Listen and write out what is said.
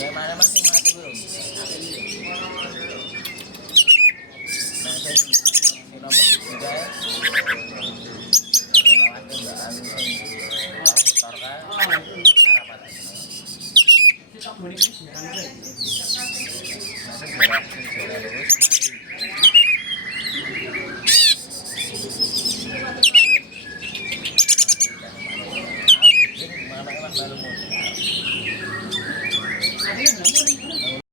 Kayak mana masing mati belum? Nah, si nomor 3 ya. Lewat enggak anu motor kan. Arah pada. Masih jarak lurus.